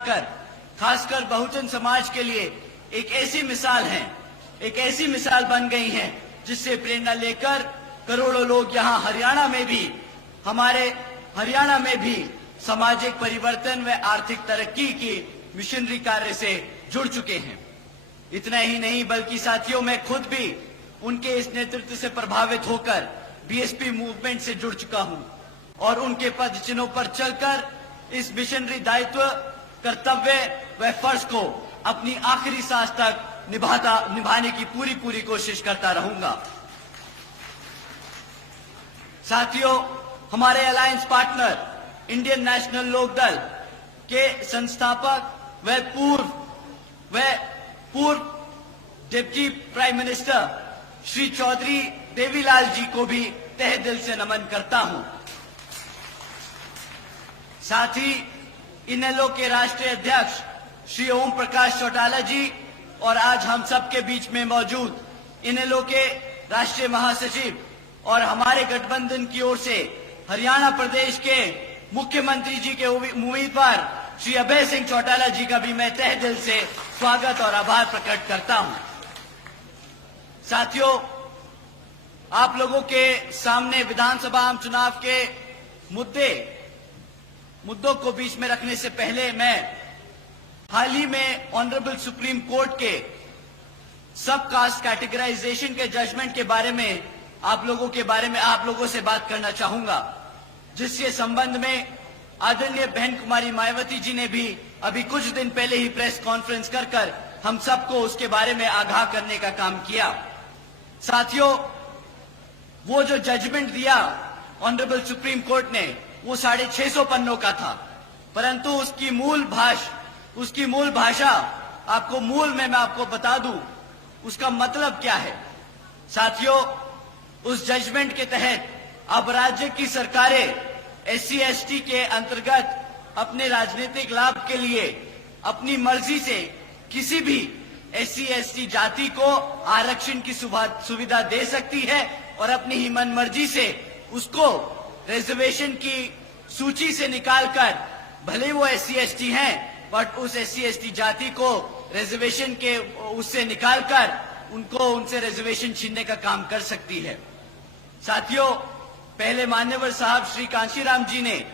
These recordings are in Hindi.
कर खासकर बहुजन समाज के लिए एक ऐसी मिसाल है, एक ऐसी मिसाल बन गई है जिससे प्रेरणा लेकर करोड़ों लोग यहाँ हरियाणा में भी, हमारे हरियाणा में भी सामाजिक परिवर्तन व आर्थिक तरक्की की मिशनरी कार्य से जुड़ चुके हैं। इतना ही नहीं बल्कि साथियों मैं खुद भी उनके इस नेतृत्व से प्रभावित होकर बीएसपी मूवमेंट से जुड़ चुका हूं और उनके पद चिन्हों पर चलकर इस मिशनरी दायित्व, कर्तव्य व फर्ज को अपनी आखिरी सांस तक निभाने की पूरी कोशिश करता रहूंगा। साथियों, हमारे alliance partner Indian National Lokdal के संस्थापक व पूर्व deputy prime minister Shri Chaudhary Devi Lal ji को भी तहे दिल से नमन करता हूं। साथ ही इनेलो के राष्ट्रीय अध्यक्ष श्री ओम प्रकाश चौटाला जी और आज हम सबके बीच में मौजूद इनेलो के राष्ट्रीय महासचिव और हमारे गठबंधन की ओर से हरियाणा प्रदेश के मुख्यमंत्री जी के उम्मीदवार श्री अभय सिंह चौटाला जी का भी मैं तहे दिल से स्वागत और आभार प्रकट करता हूं। साथियों, आप लोगों के सामने विधानसभा आम चुनाव के मुद्दों को बीच में रखने से पहले मैं हाल ही में ऑनरेबल सुप्रीम कोर्ट के सब कास्ट कैटेगराइजेशन के जजमेंट के बारे में आप लोगों से बात करना चाहूंगा, जिसके संबंध में आदरणीय बहन कुमारी मायावती जी ने भी अभी कुछ दिन पहले ही प्रेस कॉन्फ्रेंस कर हम सबको उसके बारे में आगाह करने का काम किया। साथियों, वो जो जजमेंट दिया ऑनरेबल सुप्रीम कोर्ट ने वो 650 पन्नों का था, परंतु उसकी मूल भाषा मैं आपको बता दूं उसका मतलब क्या है। साथियों, उस जजमेंट के तहत अब राज्य की सरकारें SC/ST के अंतर्गत अपने राजनीतिक लाभ के लिए अपनी मर्जी से किसी भी SC/ST जाति को आरक्षण की सुविधा दे सकती है और अपनी ही मन मर्जी से उसको रिजर्वेशन की सूची से निकालकर, भले वो SC/ST हैं, बट उस SC/ST जाति को रिजर्वेशन के उससे निकालकर उनसे रिजर्वेशन छीनने का काम कर सकती है। साथियों, पहले मान्यवर साहब श्री कांशीराम जी ने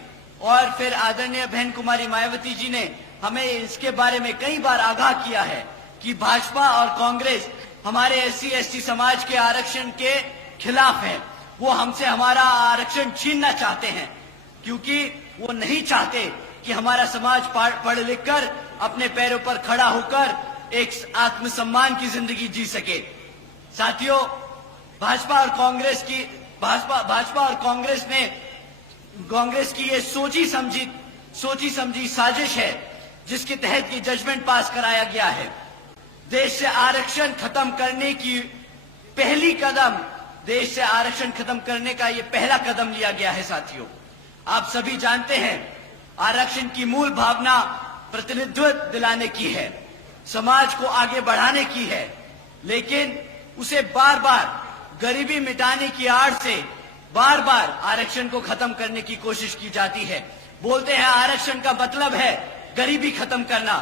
और फिर आदरणीय बहन कुमारी मायावती जी ने हमें इसके बारे में कई बार आगाह किया है कि भाजपा और कांग्रेस हमारे SC/ST समाज के आरक्षण के खिलाफ है। वो हमसे हमारा आरक्षण छीनना चाहते हैं क्योंकि वो नहीं चाहते कि हमारा समाज पढ़ लिख कर अपने पैरों पर खड़ा होकर एक आत्मसम्मान की जिंदगी जी सके। साथियों, भाजपा और कांग्रेस की ये सोची समझी साजिश है जिसके तहत ये जजमेंट पास कराया गया है। देश से आरक्षण खत्म करने का ये पहला कदम लिया गया है। साथियों, आप सभी जानते हैं आरक्षण की मूल भावना प्रतिनिधित्व दिलाने की है, समाज को आगे बढ़ाने की है, लेकिन उसे बार बार गरीबी मिटाने की आड़ से बार बार आरक्षण को खत्म करने की कोशिश की जाती है। बोलते हैं आरक्षण का मतलब है गरीबी खत्म करना।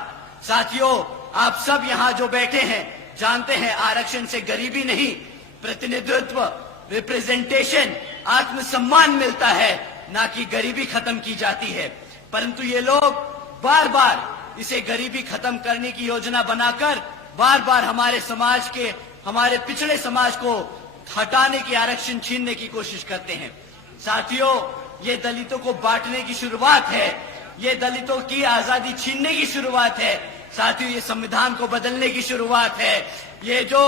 साथियों, आप सब यहाँ जो बैठे हैं जानते हैं आरक्षण से गरीबी नहीं, प्रतिनिधित्व, रिप्रेजेंटेशन, आत्मसम्मान मिलता है, ना कि गरीबी खत्म की जाती है। परंतु ये लोग बार बार इसे गरीबी खत्म करने की योजना बनाकर बार बार हमारे पिछड़े समाज को हटाने की, आरक्षण छीनने की कोशिश करते हैं। साथियों, ये दलितों को बांटने की शुरुआत है, ये दलितों की आजादी छीनने की शुरुआत है। साथियों, ये संविधान को बदलने की शुरुआत है। ये जो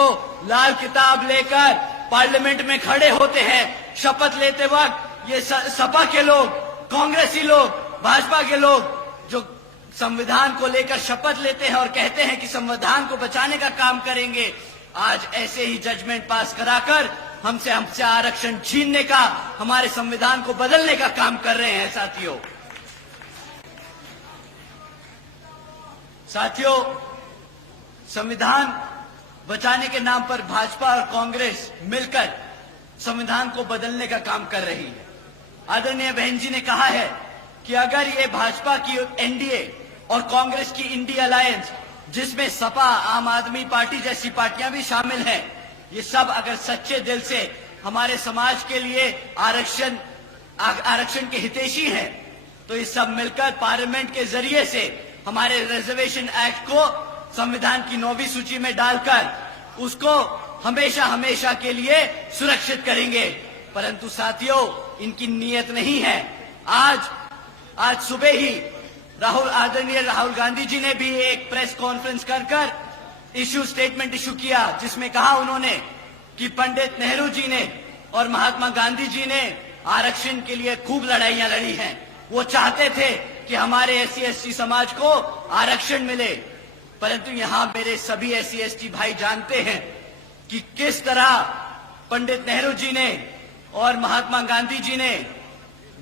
लाल किताब लेकर पार्लियामेंट में खड़े होते हैं शपथ लेते वक्त, ये सपा के लोग, कांग्रेसी लोग, भाजपा के लोग जो संविधान को लेकर शपथ लेते हैं और कहते हैं कि संविधान को बचाने का काम करेंगे, आज ऐसे ही जजमेंट पास कराकर हमसे आरक्षण छीनने का, हमारे संविधान को बदलने का काम कर रहे हैं। साथियों, संविधान बचाने के नाम पर भाजपा और कांग्रेस मिलकर संविधान को बदलने का काम कर रही है। आदरणीय बहन जी ने कहा है कि अगर ये भाजपा की एनडीए और कांग्रेस की इंडी अलायंस, जिसमें सपा, आम आदमी पार्टी जैसी पार्टियां भी शामिल हैं, ये सब अगर सच्चे दिल से हमारे समाज के लिए आरक्षण के हितैषी हैं, तो ये सब मिलकर पार्लियामेंट के जरिए से हमारे रिजर्वेशन एक्ट को संविधान की 9वीं सूची में डालकर उसको हमेशा हमेशा के लिए सुरक्षित करेंगे। परंतु साथियों, इनकी नीयत नहीं है। आज सुबह ही आदरणीय राहुल गांधी जी ने भी एक प्रेस कॉन्फ्रेंस कर स्टेटमेंट इशू किया, जिसमें कहा उन्होंने कि पंडित नेहरू जी ने और महात्मा गांधी जी ने आरक्षण के लिए खूब लड़ाइयां लड़ी हैं। वो चाहते थे कि हमारे SC ST समाज को आरक्षण मिले, परंतु यहां मेरे सभी SC ST भाई जानते हैं कि किस तरह पंडित नेहरू जी ने और महात्मा गांधी जी ने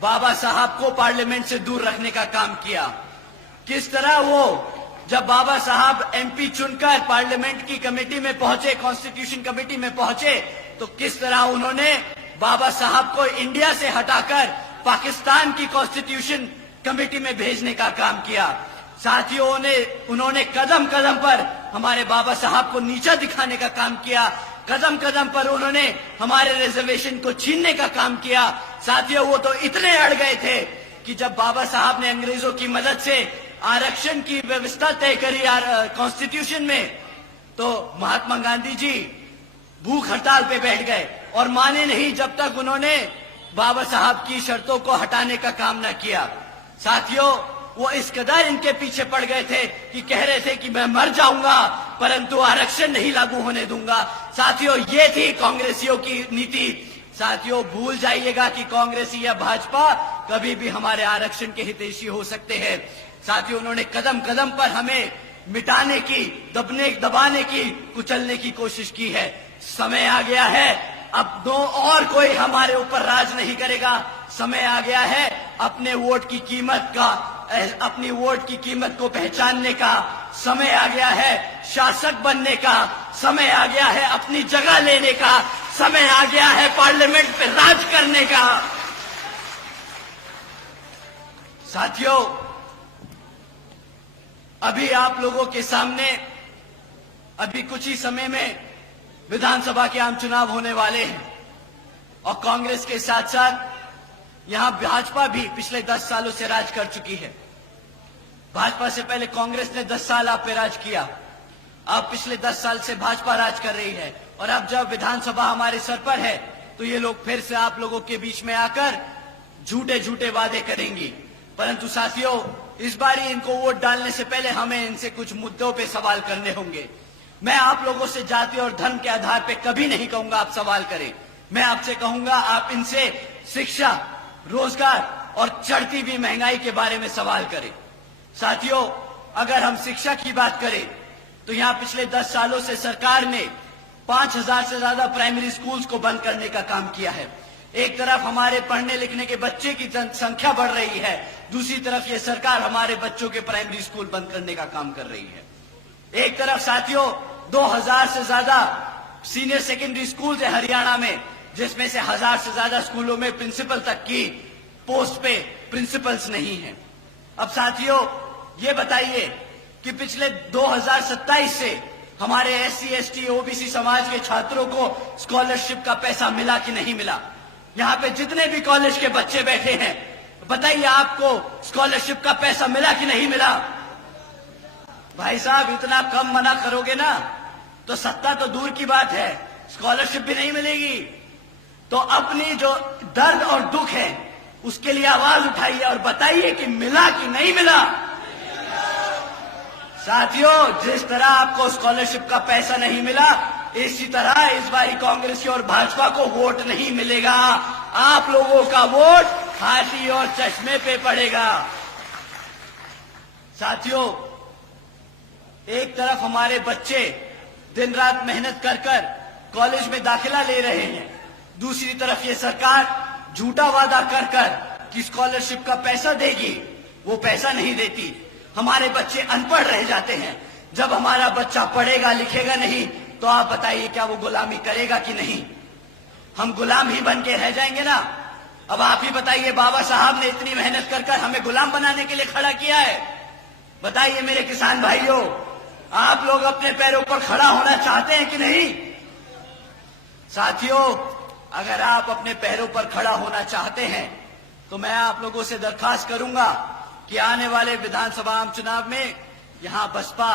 बाबा साहब को पार्लियामेंट से दूर रखने का काम किया। किस तरह वो जब बाबा साहब MP चुनकर पार्लियामेंट की कमेटी में पहुंचे, कॉन्स्टिट्यूशन कमेटी में पहुंचे, तो किस तरह उन्होंने बाबा साहब को इंडिया से हटाकर पाकिस्तान की कॉन्स्टिट्यूशन कमेटी में भेजने का काम किया। साथियों, उन्होंने कदम कदम पर हमारे बाबा साहब को नीचा दिखाने का काम किया। कदम कदम पर उन्होंने हमारे रिजर्वेशन को छीनने का काम किया। साथियों, वो तो इतने अड़ गए थे कि जब बाबा साहब ने अंग्रेजों की मदद से आरक्षण की व्यवस्था तय करी कॉन्स्टिट्यूशन में, तो महात्मा गांधी जी भूख हड़ताल पे बैठ गए और माने नहीं जब तक उन्होंने बाबा साहब की शर्तों को हटाने का काम न किया। साथियों, वो इस कदर इनके पीछे पड़ गए थे कि कह रहे थे कि मैं मर जाऊंगा परंतु आरक्षण नहीं लागू होने दूंगा। साथियों, ये थी कांग्रेसियों की नीति। साथियों, भूल जाइएगा कि कांग्रेसी या भाजपा कभी भी हमारे आरक्षण के हितैषी हो सकते हैं। साथियों, उन्होंने कदम कदम पर हमें मिटाने की, दबाने की, कुचलने की कोशिश की है। समय आ गया है, अब और कोई हमारे ऊपर राज नहीं करेगा। समय आ गया है अपने वोट की कीमत को पहचानने का। समय आ गया है शासक बनने का। समय आ गया है अपनी जगह लेने का। समय आ गया है पार्लियामेंट पे राज करने का। साथियों, अभी आप लोगों के सामने अभी कुछ ही समय में विधानसभा के आम चुनाव होने वाले हैं और कांग्रेस के साथ साथ यहां भाजपा भी पिछले 10 सालों से राज कर चुकी है। भाजपा से पहले कांग्रेस ने 10 साल आप पे राज किया। अब पिछले 10 साल से भाजपा राज कर रही है और अब जब विधानसभा हमारे सर पर है तो ये लोग फिर से आप लोगों के बीच में आकर झूठे झूठे वादे करेंगी। परंतु साथियों, इस बार इनको वोट डालने से पहले हमें इनसे कुछ मुद्दों पे सवाल करने होंगे। मैं आप लोगों से जाति और धर्म के आधार पे कभी नहीं कहूंगा आप सवाल करें। मैं आपसे कहूंगा आप इनसे शिक्षा, रोजगार और चढ़ती हुई महंगाई के बारे में सवाल करें। साथियों, अगर हम शिक्षा की बात करें तो यहां पिछले 10 सालों से सरकार ने 5000 से ज्यादा प्राइमरी स्कूल्स को बंद करने का काम किया है। एक तरफ हमारे पढ़ने लिखने के बच्चे की संख्या बढ़ रही है, दूसरी तरफ ये सरकार हमारे बच्चों के प्राइमरी स्कूल बंद करने का काम कर रही है। एक तरफ साथियों 2000 से ज्यादा सीनियर सेकेंडरी स्कूल है हरियाणा में, जिसमें से 1000 से ज्यादा स्कूलों में प्रिंसिपल तक की पोस्ट पे प्रिंसिपल्स नहीं है। अब साथियों, ये बताइए कि पिछले 2027 से हमारे SC ST OBC समाज के छात्रों को स्कॉलरशिप का पैसा मिला कि नहीं मिला? यहाँ पे जितने भी कॉलेज के बच्चे बैठे हैं, बताइए आपको स्कॉलरशिप का पैसा मिला कि नहीं मिला? भाई साहब, इतना कम मना करोगे ना तो सत्ता तो दूर की बात है, स्कॉलरशिप भी नहीं मिलेगी। तो अपनी जो दर्द और दुख है उसके लिए आवाज उठाइए और बताइए कि मिला कि नहीं मिला। साथियों, जिस तरह आपको स्कॉलरशिप का पैसा नहीं मिला, इसी तरह इस बारी कांग्रेस और भाजपा को वोट नहीं मिलेगा। आप लोगों का वोट हाथी और चश्मे पे पड़ेगा। साथियों, एक तरफ हमारे बच्चे दिन रात मेहनत कर कॉलेज में दाखिला ले रहे हैं, दूसरी तरफ ये सरकार झूठा वादा कर कि स्कॉलरशिप का पैसा देगी, वो पैसा नहीं देती। हमारे बच्चे अनपढ़ रह जाते हैं। जब हमारा बच्चा पढ़ेगा लिखेगा नहीं तो आप बताइए क्या वो गुलामी करेगा कि नहीं? हम गुलाम ही बन के रह जाएंगे ना। अब आप ही बताइए, बाबा साहब ने इतनी मेहनत कर हमें गुलाम बनाने के लिए खड़ा किया है। बताइए मेरे किसान भाइयों, आप लोग अपने पैरों पर खड़ा होना चाहते हैं कि नहीं? साथियों, अगर आप अपने पैरों पर खड़ा होना चाहते हैं तो मैं आप लोगों से दरखास्त करूंगा कि आने वाले विधानसभा आम चुनाव में यहां बसपा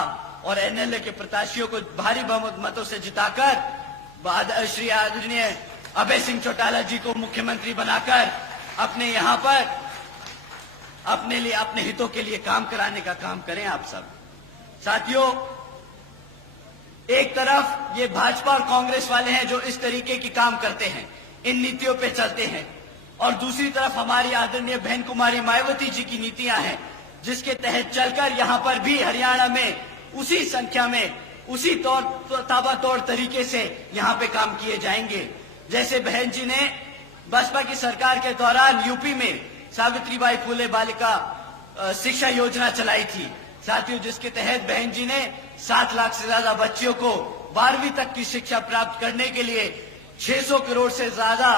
और एनएलए के प्रत्याशियों को भारी बहुमत मतों से जिताकर श्री आदरणीय अभय सिंह चौटाला जी को मुख्यमंत्री बनाकर अपने यहां पर अपने लिए, अपने हितों के लिए काम कराने का काम करें आप सब। साथियों, एक तरफ ये भाजपा और कांग्रेस वाले हैं जो इस तरीके की काम करते हैं, इन नीतियों पे चलते हैं, और दूसरी तरफ हमारी आदरणीय बहन कुमारी मायावती जी की नीतियां हैं जिसके तहत चलकर यहां पर भी हरियाणा में उसी संख्या में, उसी ताबड़तोड़ तरीके से यहां पे काम किए जाएंगे। जैसे बहन जी ने बसपा की सरकार के दौरान यूपी में सावित्रीबाई फुले बालिका शिक्षा योजना चलाई थी साथियों, जिसके तहत बहन जी ने 7 लाख से ज्यादा बच्चियों को 12वीं तक की शिक्षा प्राप्त करने के लिए 600 करोड़ से ज्यादा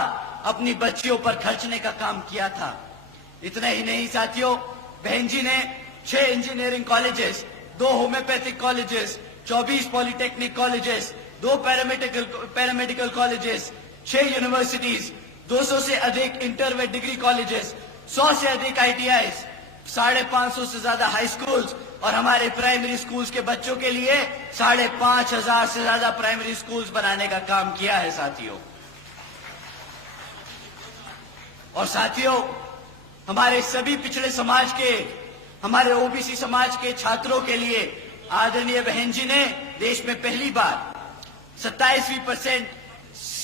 अपनी बच्चियों पर खर्चने का काम किया था। इतना ही नहीं साथियों, बहन जी ने 6 engineering colleges, 2 homeopathic colleges, 24 polytechnic colleges, 2 paramedical colleges, 6 universities, 200 से अधिक इंटर व डिग्री कॉलेजेस, 100 से अधिक आईटीआई, 550 से ज्यादा हाई स्कूल्स और हमारे प्राइमरी स्कूल्स के बच्चों के लिए 5,500 से ज्यादा प्राइमरी स्कूल्स बनाने का काम किया है साथियों। और साथियों, हमारे सभी पिछड़े समाज के, हमारे ओबीसी समाज के छात्रों के लिए आदरणीय बहन जी ने देश में पहली बार 27%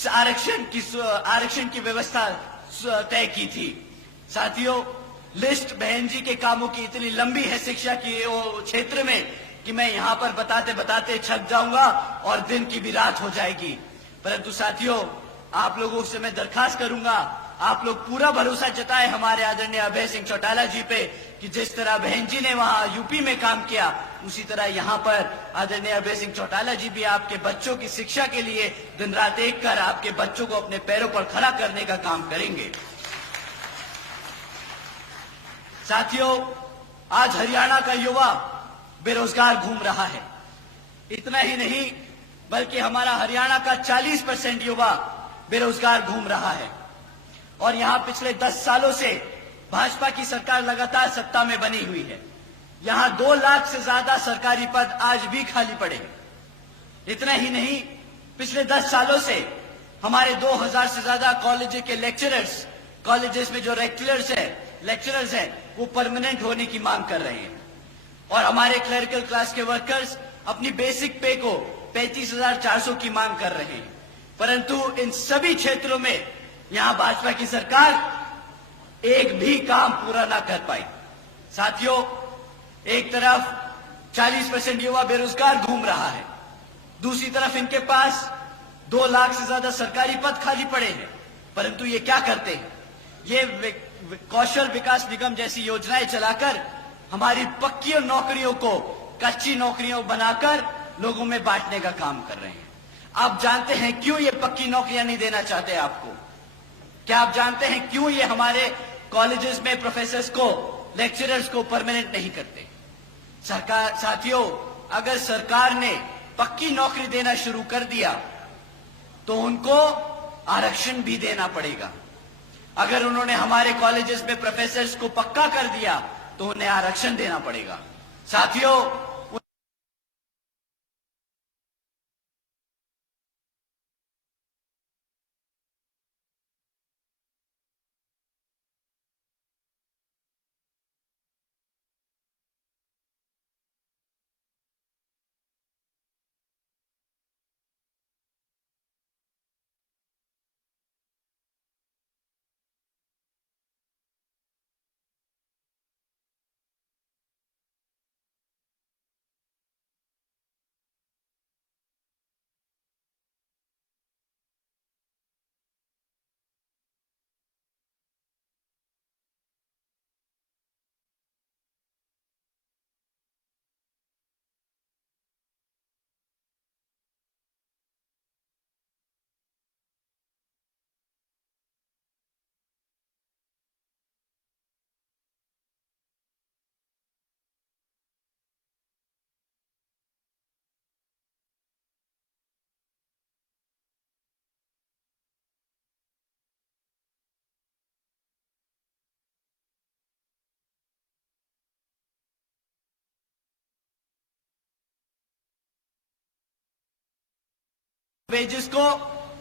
आरक्षण की व्यवस्था तय की थी। साथियों, लिस्ट बहन जी के कामों की इतनी लंबी है शिक्षा की क्षेत्र में कि मैं यहां पर बताते बताते थक जाऊंगा और दिन की भी रात हो जाएगी। परंतु साथियों, आप लोगों से मैं दरखास्त करूंगा, आप लोग पूरा भरोसा जताएं हमारे आदरणीय अभय सिंह चौटाला जी पे कि जिस तरह बहन जी ने वहां यूपी में काम किया, उसी तरह यहां पर आदरणीय अभय सिंह चौटाला जी भी आपके बच्चों की शिक्षा के लिए दिन रात एक कर आपके बच्चों को अपने पैरों पर खड़ा करने का काम करेंगे। साथियों, आज हरियाणा का युवा बेरोजगार घूम रहा है। इतना ही नहीं बल्कि हमारा हरियाणा का 40% युवा बेरोजगार घूम रहा है। और यहां पिछले 10 सालों से भाजपा की सरकार लगातार सत्ता में बनी हुई है। यहां 2 लाख से ज्यादा सरकारी पद आज भी खाली पड़े हैं। इतना ही नहीं, पिछले 10 सालों से हमारे 2000 से ज्यादा कॉलेज के लेक्चरर्स, कॉलेजेस में जो लेक्चरर्स हैं वो परमानेंट होने की मांग कर रहे हैं। और हमारे क्लरिकल क्लास के वर्कर्स अपनी बेसिक पे को 35,400 की मांग कर रहे हैं। परंतु इन सभी क्षेत्रों में यहां भाजपा की सरकार एक भी काम पूरा ना कर पाई। साथियों, एक तरफ 40% युवा बेरोजगार घूम रहा है, दूसरी तरफ इनके पास 2 लाख से ज्यादा सरकारी पद खाली पड़े हैं। परंतु ये क्या करते हैं? ये कौशल विकास निगम जैसी योजनाएं चलाकर हमारी पक्की नौकरियों को कच्ची नौकरियों बनाकर लोगों में बांटने का काम कर रहे हैं। आप जानते हैं क्यों ये पक्की नौकरियां नहीं देना चाहते आपको? क्या आप जानते हैं क्यों ये हमारे कॉलेजेस में प्रोफेसर्स को, लेक्चरर्स को परमानेंट नहीं करते? साथियों, अगर सरकार ने पक्की नौकरी देना शुरू कर दिया तो उनको आरक्षण भी देना पड़ेगा। अगर उन्होंने हमारे कॉलेजेस में प्रोफेसर्स को पक्का कर दिया तो उन्हें आरक्षण देना पड़ेगा। साथियों, वेजेस को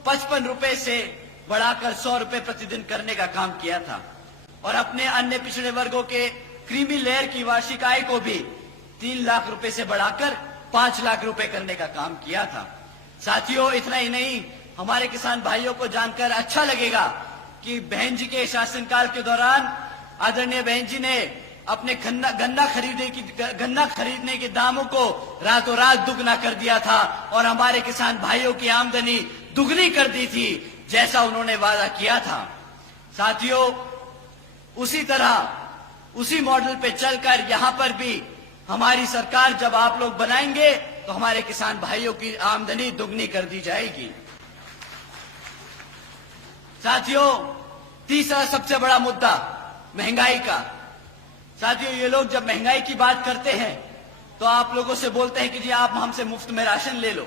55 रुपए से बढ़ाकर 100 रुपए प्रतिदिन करने का काम किया था और अपने अन्य पिछड़े वर्गों के क्रीमी लेयर की वार्षिक आय को भी 3 लाख रुपए से बढ़ाकर 5 लाख रुपए करने का काम किया था। साथियों, इतना ही नहीं, हमारे किसान भाइयों को जानकर अच्छा लगेगा कि बहन जी के शासनकाल के दौरान आदरणीय बहन जी ने अपने गन्ना खरीदने के दामों को रातों रात दुगना कर दिया था और हमारे किसान भाइयों की आमदनी दुगनी कर दी थी, जैसा उन्होंने वादा किया था। साथियों, उसी तरह उसी मॉडल पे चलकर यहां पर भी हमारी सरकार जब आप लोग बनाएंगे तो हमारे किसान भाइयों की आमदनी दुगनी कर दी जाएगी। साथियों, तीसरा सबसे बड़ा मुद्दा महंगाई का। साथियों, ये लोग जब महंगाई की बात करते हैं तो आप लोगों से बोलते हैं कि जी आप हमसे मुफ्त में राशन ले लो,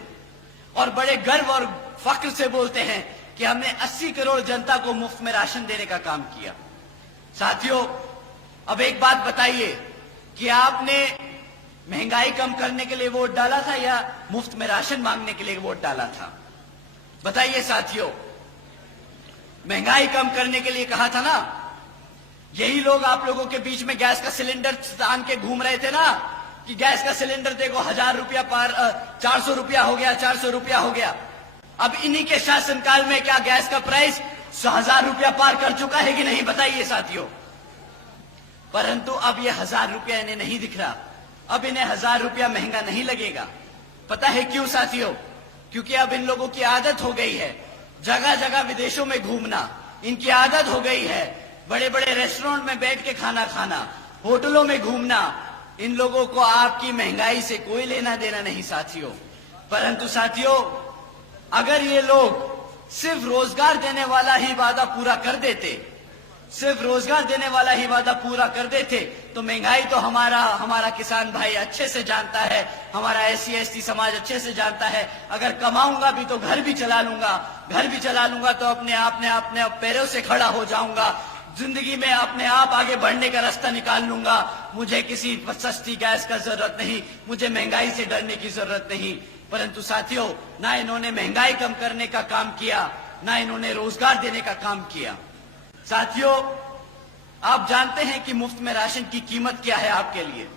और बड़े गर्व और फख्र से बोलते हैं कि हमने 80 करोड़ जनता को मुफ्त में राशन देने का काम किया। साथियों, अब एक बात बताइए कि आपने महंगाई कम करने के लिए वोट डाला था या मुफ्त में राशन मांगने के लिए वोट डाला था? बताइए साथियों, महंगाई कम करने के लिए कहा था ना। यही लोग आप लोगों के बीच में गैस का सिलेंडर तान के घूम रहे थे ना कि गैस का सिलेंडर देखो 1000 रुपया पार 400 रुपया हो गया, 400 रुपया हो गया। अब इन्हीं के शासनकाल में क्या गैस का प्राइस 1000 रुपया पार कर चुका है कि नहीं? बताइए साथियों। परंतु अब ये 1000 रुपया इन्हें नहीं दिख रहा, अब इन्हें 1000 रुपया महंगा नहीं लगेगा। पता है क्यों साथियों? क्योंकि अब इन लोगों की आदत हो गई है जगह जगह विदेशों में घूमना, इनकी आदत हो गई है बड़े बड़े रेस्टोरेंट में बैठ के खाना खाना, होटलों में घूमना। इन लोगों को आपकी महंगाई से कोई लेना देना नहीं साथियों। परंतु साथियों, अगर ये लोग सिर्फ रोजगार देने वाला ही वादा पूरा कर देते, सिर्फ रोजगार देने वाला ही वादा पूरा कर देते तो महंगाई तो हमारा किसान भाई अच्छे से जानता है, हमारा SC ST समाज अच्छे से जानता है। अगर कमाऊंगा भी तो घर भी चला लूंगा तो अपने पैरों से खड़ा हो जाऊंगा, जिंदगी में अपने आप आगे बढ़ने का रास्ता निकाल लूंगा। मुझे किसी सस्ती गैस का जरूरत नहीं, मुझे महंगाई से डरने की जरूरत नहीं। परंतु साथियों, ना इन्होंने महंगाई कम करने का काम किया, ना इन्होंने रोजगार देने का काम किया। साथियों, आप जानते हैं कि मुफ्त में राशन की कीमत क्या है आपके लिए?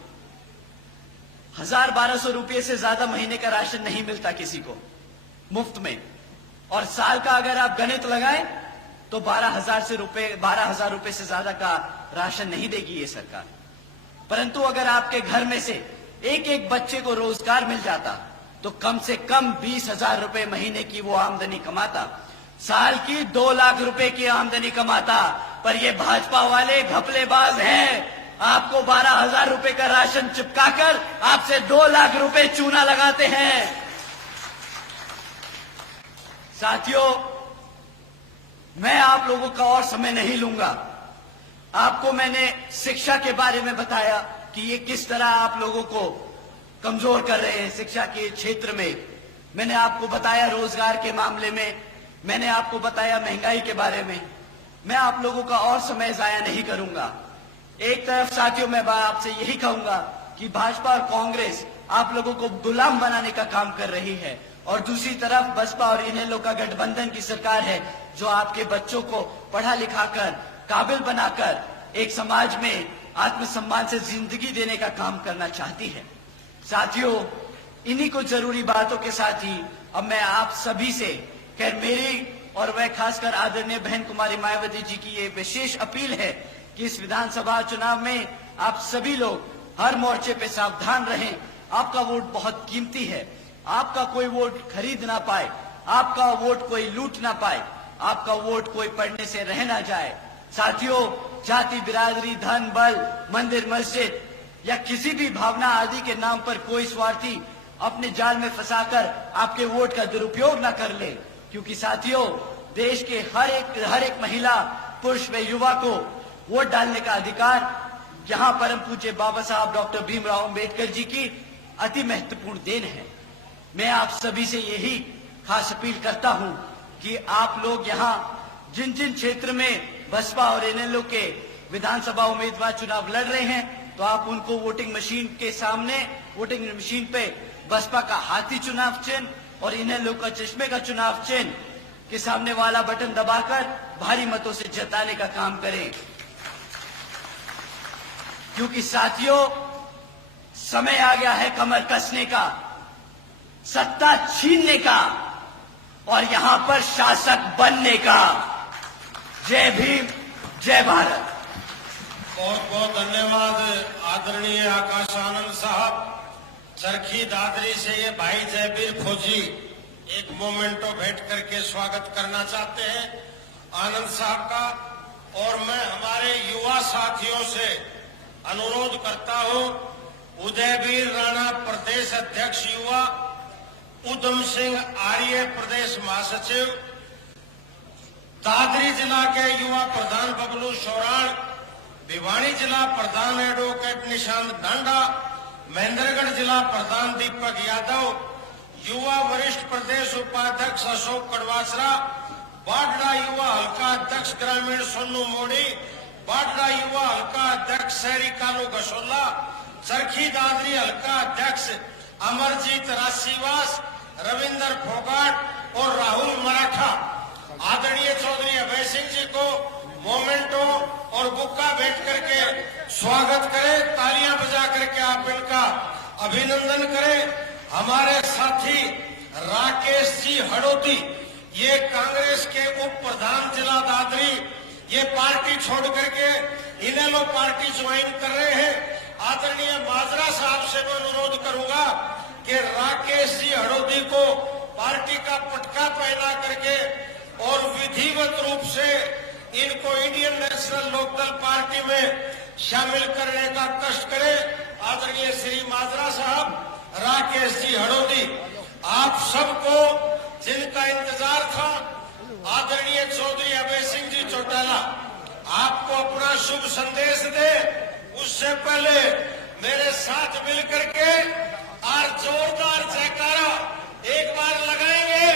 1000-1200 रुपये से ज्यादा महीने का राशन नहीं मिलता किसी को मुफ्त में, और साल का अगर आप गणित लगाएं तो 12,000 रुपए से ज्यादा का राशन नहीं देगी ये सरकार। परंतु अगर आपके घर में से एक एक बच्चे को रोजगार मिल जाता तो कम से कम 20,000 रुपए महीने की वो आमदनी कमाता, साल की 2 लाख रुपए की आमदनी कमाता। पर ये भाजपा वाले घपलेबाज हैं, आपको 12,000 रुपए का राशन चिपकाकर आपसे 2 लाख रुपए चूना लगाते हैं। साथियों, मैं आप लोगों का और समय नहीं लूंगा। आपको मैंने शिक्षा के बारे में बताया कि ये किस तरह आप लोगों को कमजोर कर रहे हैं शिक्षा के क्षेत्र में। मैंने आपको बताया रोजगार के मामले में, मैंने आपको बताया महंगाई के बारे में। मैं आप लोगों का और समय जाया नहीं करूंगा। एक तरफ साथियों, मैं आपसे यही कहूंगा कि भाजपा और कांग्रेस आप लोगों को गुलाम बनाने का काम कर रही है, और दूसरी तरफ बसपा और इनेलो का गठबंधन की सरकार है जो आपके बच्चों को पढ़ा लिखा कर काबिल बनाकर एक समाज में आत्मसम्मान से जिंदगी देने का काम करना चाहती है। साथियों, इन्हीं को जरूरी बातों के साथ ही अब मैं आप सभी से, खैर मेरी और वह खासकर आदरणीय बहन कुमारी मायावती जी की ये विशेष अपील है कि इस विधानसभा चुनाव में आप सभी लोग हर मोर्चे पे सावधान रहें। आपका वोट बहुत कीमती है, आपका कोई वोट खरीद ना पाए, आपका वोट कोई लूट ना पाए, आपका वोट कोई पढ़ने से रह ना जाए। साथियों, जाति बिरादरी धन बल मंदिर मस्जिद या किसी भी भावना आदि के नाम पर कोई स्वार्थी अपने जाल में फंसाकर आपके वोट का दुरुपयोग ना कर ले, क्योंकि साथियों, देश के हर एक महिला पुरुष व युवा को वोट डालने का अधिकार यहाँ परम पूज्य बाबा साहब डॉक्टर भीमराव अंबेडकर जी की अति महत्वपूर्ण देन है। मैं आप सभी से यही खास अपील करता हूं कि आप लोग यहाँ जिन जिन क्षेत्र में बसपा और इनेलो के विधानसभा उम्मीदवार चुनाव लड़ रहे हैं, तो आप उनको वोटिंग मशीन के सामने, वोटिंग मशीन पे बसपा का हाथी चुनाव चिन्ह और इन्हें लोग का चश्मे का चुनाव चिन्ह के सामने वाला बटन दबाकर भारी मतों से जताने का काम करें। क्योंकि साथियों, समय आ गया है कमर कसने का, सत्ता छीनने का और यहां पर शासक बनने का। जय भीम, जय भारत। बहुत बहुत धन्यवाद आदरणीय आकाश आनंद साहब। चरखी दादरी से ये भाई जयवीर फौजी एक मोमेंटो भेंट करके स्वागत करना चाहते हैं आनंद साहब का। और मैं हमारे युवा साथियों से अनुरोध करता हूं, उदयवीर राणा प्रदेश अध्यक्ष युवा, उधम सिंह आर्य प्रदेश महासचिव, दादरी जिला के युवा प्रधान बबलू शौराण, भिवानी जिला प्रधान एडवोकेट निशांत डांडा, महेंद्रगढ़ जिला प्रधान दीपक यादव, युवा वरिष्ठ प्रदेश उपाध्यक्ष अशोक कड़वासरा, बाडरा युवा हल्का अध्यक्ष ग्रामीण सोनू मोड़ी, बाडरा युवा हल्का अध्यक्ष शहरी कालू गसोला, चरखी दादरी हल्का अध्यक्ष अमरजीत राशीवास, रविंदर फोगाट और राहुल मराठा आदरणीय चौधरी अभय सिंह जी को मोमेंटो और बुक्का भेंट करके स्वागत करें। तालियां बजा करके आप इनका अभिनंदन करें। हमारे साथी राकेश जी हड़ोती, ये कांग्रेस के उप प्रधान जिला दादरी, ये पार्टी छोड़ करके इनेलो पार्टी ज्वाइन कर रहे हैं। आदरणीय माजरा साहब से मैं अनुरोध करूंगा कि राकेश जी हड़ोती को पार्टी का पटका पहना करके और विधिवत रूप से इनको इंडियन नेशनल लोकदल पार्टी में शामिल करने का कष्ट करें। आदरणीय श्री माजरा साहब, राकेश जी हड़ोती, आप सबको जिनका इंतजार था, आदरणीय चौधरी अभय सिंह जी चौटाला आपको अपना शुभ संदेश दे, उससे पहले मेरे साथ मिलकर के और जोरदार जयकारा एक बार लगाएंगे।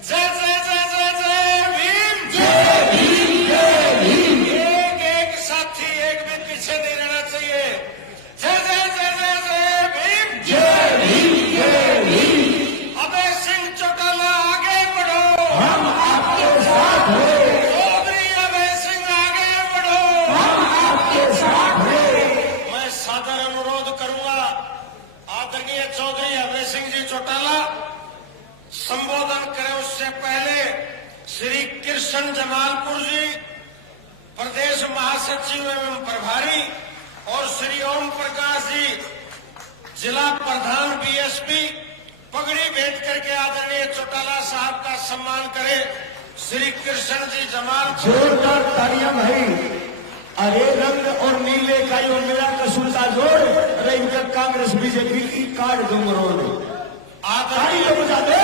जय जय जय जय जय भीम, जय भीम, जय भीम। एक एक साथी एक भी पीछे नहीं रहना चाहिए। जय जय जय जय जय भीम, जय भीम, जय भीम। अभय सिंह चौटाला आगे बढ़ो, हम आपके साथ हैं। चौधरी अभय सिंह आगे बढ़ो, हम आपके साथ हैं। मैं सादर अनुरोध करूंगा आदरणीय चौधरी अभय सिंह जी चौटाला संबोधन करें, उससे पहले श्री कृष्ण जमालपुर जी प्रदेश महासचिव एवं प्रभारी और श्री ओम प्रकाश जी जिला प्रधान बीएसपी पगड़ी भेंट करके आदरणीय चौटाला साहब का सम्मान करें। श्री कृष्ण जी जमालपुर, जोरदार तालियां भाई। अरे रंग और नीले का यो मेरा कसूर का जोड़, अरे इनका कांग्रेस बीजेपी की कार्ड डूंगरों आदरणीय बजा दो।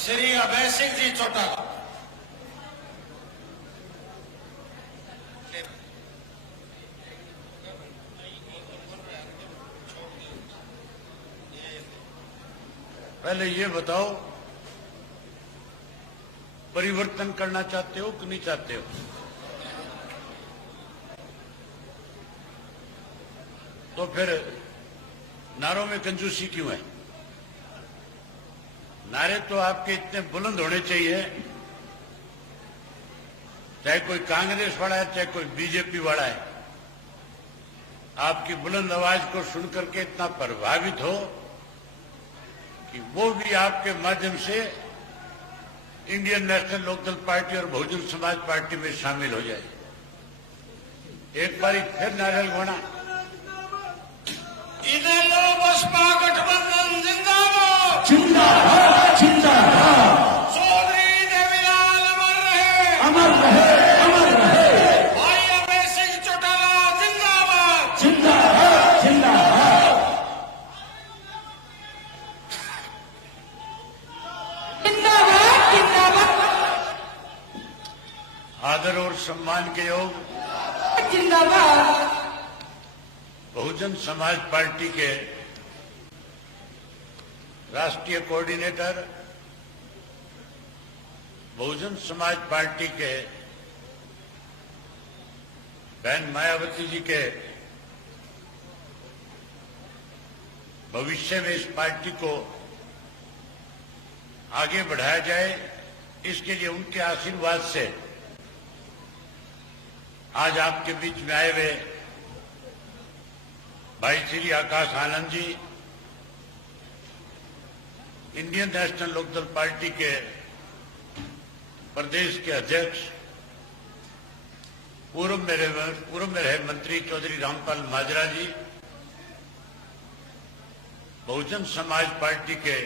श्री अभय सिंह जी चौटाला। पहले ये बताओ, परिवर्तन करना चाहते हो कि नहीं चाहते हो? तो फिर नारों में कंजूसी क्यों है? नारे तो आपके इतने बुलंद होने चाहिए, चाहे कोई कांग्रेस वाला है चाहे कोई बीजेपी वाला है, आपकी बुलंद आवाज को सुनकर के इतना प्रभावित हो कि वो भी आपके माध्यम से इंडियन नेशनल लोकदल पार्टी और बहुजन समाज पार्टी में शामिल हो जाए। एक बार फिर नारे लगवाना। इनेलो बसपा गठबंधन जिंदाबाद, जिंदाबाद, जिंदाबाद। चौधरी देवीलाल अमर रहे, अमर रहे, अमर रहे। भाई अभय सिंह चौटाला जिंदाबाद, जिंदाबाद, जिंदाबाद। जिंदाबाद, जिंदाबाद। आदर और सम्मान के योग जिंदाबाद। बहुजन समाज पार्टी के राष्ट्रीय कोऑर्डिनेटर, बहुजन समाज पार्टी के बहन मायावती जी के भविष्य में इस पार्टी को आगे बढ़ाया जाए, इसके लिए उनके आशीर्वाद से आज आपके बीच में आए हुए भाई Shri Akash Anand ji, Indian National Lok Dal party के प्रदेश के अध्यक्ष, पूर्व में रहे मंत्री चौधरी रामपाल माजरा जी, बहुजन समाज पार्टी के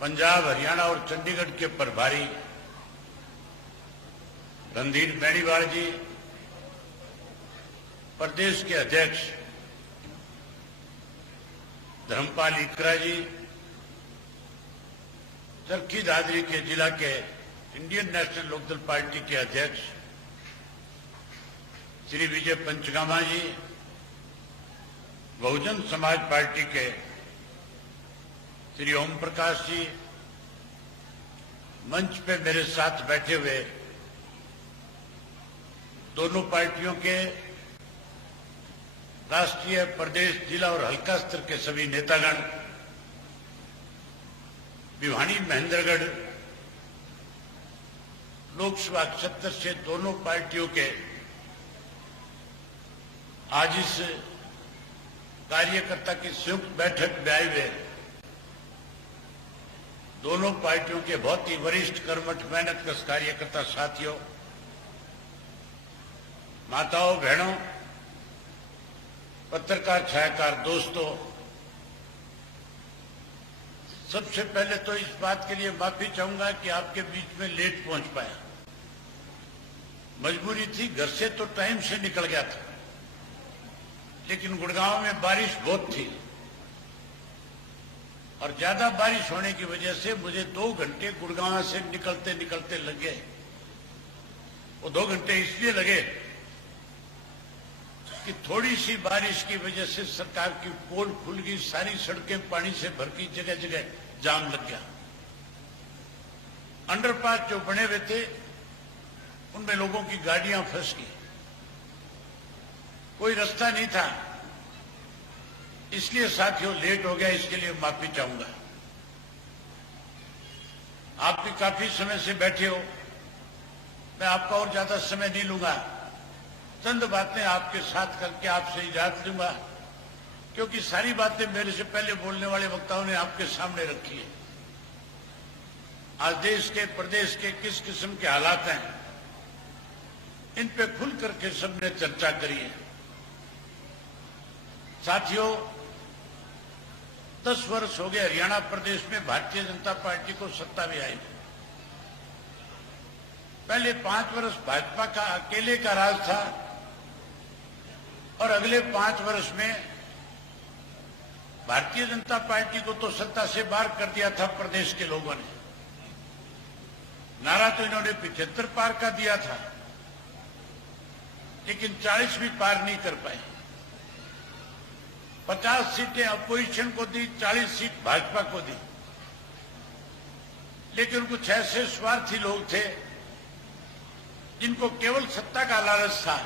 पंजाब, हरियाणा और चंडीगढ़ के प्रभारी रणधीर बेनीवाल जी, प्रदेश के अध्यक्ष धर्मपाल इकरा जी, चरखी दादरी के जिला के इंडियन नेशनल लोकदल पार्टी के अध्यक्ष श्री विजय पंचगामा जी, बहुजन समाज पार्टी के श्री ओम प्रकाश जी, मंच पे मेरे साथ बैठे हुए दोनों पार्टियों के राष्ट्रीय, प्रदेश, जिला और हल्का स्तर के सभी नेतागण, भिवानी महेंद्रगढ़ लोकसभा क्षेत्र से दोनों पार्टियों के आज इस कार्यकर्ता की संयुक्त बैठक में आए हुए दोनों पार्टियों के बहुत ही वरिष्ठ, कर्मठ, मेहनतकश कार्यकर्ता साथियों, माताओं, बहनों, पत्रकार, छायाकार दोस्तों, सबसे पहले तो इस बात के लिए माफी चाहूंगा कि आपके बीच में लेट पहुंच पाया। मजबूरी थी, घर से तो टाइम से निकल गया था, लेकिन गुड़गांव में बारिश बहुत थी और ज्यादा बारिश होने की वजह से मुझे 2 घंटे गुड़गांव से निकलते निकलते लग गए। वो 2 घंटे इसलिए लगे कि थोड़ी सी बारिश की वजह से सरकार की पोल खुल गई, सारी सड़कें पानी से भर गई, जगह जगह जाम लग गया। अंडरपास जो बने हुए थे उनमें लोगों की गाड़ियां फंस गई, कोई रास्ता नहीं था, इसलिए साथियों लेट हो गया। इसके लिए माफी चाहूंगा। आप भी काफी समय से बैठे हो, मैं आपका और ज्यादा समय नहीं लूंगा, चंद बातें आपके साथ करके आपसे इजाजत लूंगा, क्योंकि सारी बातें मेरे से पहले बोलने वाले वक्ताओं ने आपके सामने रखी है। आज देश के, प्रदेश के किस किस्म के हालात हैं, इन पे खुल करके सबने चर्चा करी है। साथियों, 10 वर्ष हो गए हरियाणा प्रदेश में भारतीय जनता पार्टी को सत्ता में आई। पहले 5 वर्ष भाजपा का अकेले का राज था और अगले 5 वर्ष में भारतीय जनता पार्टी को तो सत्ता से बाहर कर दिया था प्रदेश के लोगों ने। नारा तो इन्होंने 75 पार का दिया था, लेकिन 40 भी पार नहीं कर पाए। 50 सीटें अपोजिशन को दी, 40 सीट भाजपा को दी, लेकिन कुछ ऐसे स्वार्थी लोग थे जिनको केवल सत्ता का लालच था,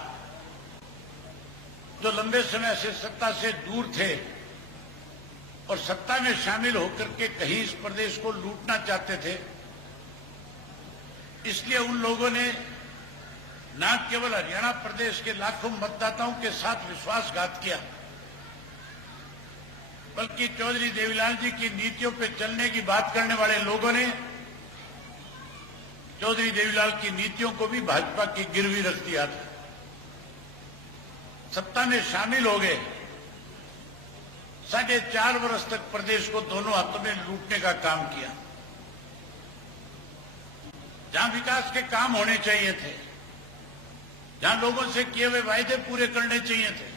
जो लंबे समय से सत्ता से दूर थे और सत्ता में शामिल होकर के कहीं इस प्रदेश को लूटना चाहते थे। इसलिए उन लोगों ने न केवल हरियाणा प्रदेश के लाखों मतदाताओं के साथ विश्वासघात किया, बल्कि चौधरी देवीलाल जी की नीतियों पर चलने की बात करने वाले लोगों ने चौधरी देवीलाल की नीतियों को भी भाजपा की गिरवी रख दिया था। सत्ता में शामिल हो गए, 4.5 वर्ष तक प्रदेश को दोनों हाथों में लूटने का काम किया। जहां विकास के काम होने चाहिए थे, जहां लोगों से किए हुए वायदे पूरे करने चाहिए थे,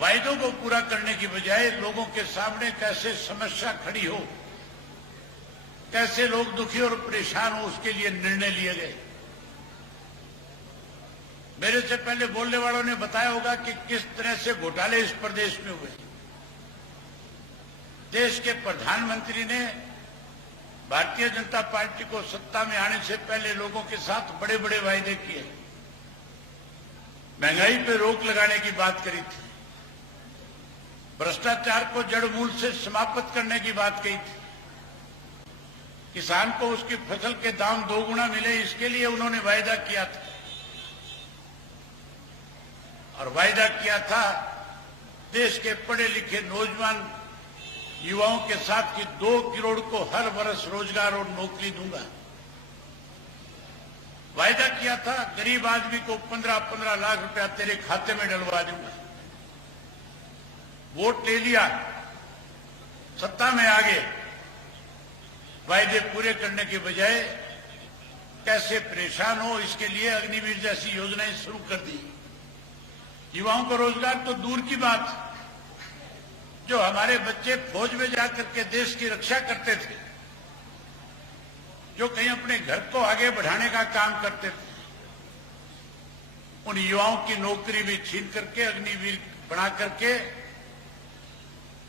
वायदों को पूरा करने की बजाय लोगों के सामने कैसे समस्या खड़ी हो, कैसे लोग दुखी और परेशान हो, उसके लिए निर्णय लिए गए। मेरे से पहले बोलने वालों ने बताया होगा कि किस तरह से घोटाले इस प्रदेश में हुए। देश के प्रधानमंत्री ने भारतीय जनता पार्टी को सत्ता में आने से पहले लोगों के साथ बड़े बड़े वायदे किए, महंगाई पर रोक लगाने की बात करी थी, भ्रष्टाचार को जड़ मूल से समाप्त करने की बात कही थी। किसान को उसकी फसल के दाम 2 गुना मिले, इसके लिए उन्होंने वायदा किया था। और वायदा किया था देश के पढ़े लिखे नौजवान युवाओं के साथ कि 2 करोड़ को हर वर्ष रोजगार और नौकरी दूंगा। वायदा किया था गरीब आदमी को 15-15 लाख रुपया तेरे खाते में डलवा दूंगा। वोट ले लिया, सत्ता में आ गए, वायदे पूरे करने के बजाय कैसे परेशान हो इसके लिए अग्निवीर जैसी योजनाएं शुरू कर दी। युवाओं को रोजगार तो दूर की बात, जो हमारे बच्चे फौज में जाकर के देश की रक्षा करते थे, जो कहीं अपने घर को आगे बढ़ाने का काम करते थे, उन युवाओं की नौकरी भी छीन करके अग्निवीर बना करके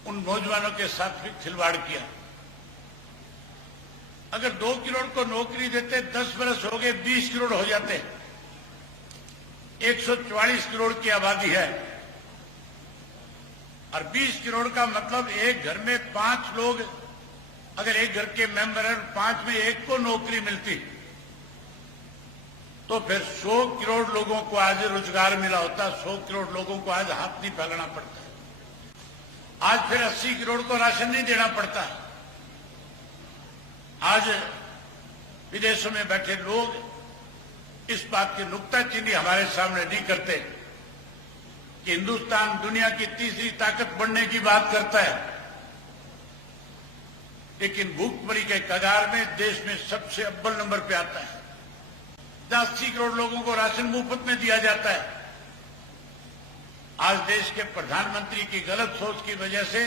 उन नौजवानों के साथ भी खिलवाड़ किया। अगर 2 करोड़ को नौकरी देते, 10 वर्ष हो गए 20 करोड़ हो जाते। 144 करोड़ की आबादी है और 20 करोड़ का मतलब एक घर में 5 लोग, अगर एक घर के मेंबर हैं 5 में 1 को नौकरी मिलती तो फिर 100 करोड़ लोगों को आज रोजगार मिला होता। 100 करोड़ लोगों को आज हाथ नहीं फैलाना पड़ता। आज फिर 80 करोड़ को राशन नहीं देना पड़ता। आज विदेशों में बैठे लोग इस बात की नुक्ताचीनी हमारे सामने नहीं करते कि हिंदुस्तान दुनिया की तीसरी ताकत बनने की बात करता है, लेकिन भूखमरी के कगार में देश में सबसे अव्वल नंबर पे आता है। 80 करोड़ लोगों को राशन मुफ्त में दिया जाता है। आज देश के प्रधानमंत्री की गलत सोच की वजह से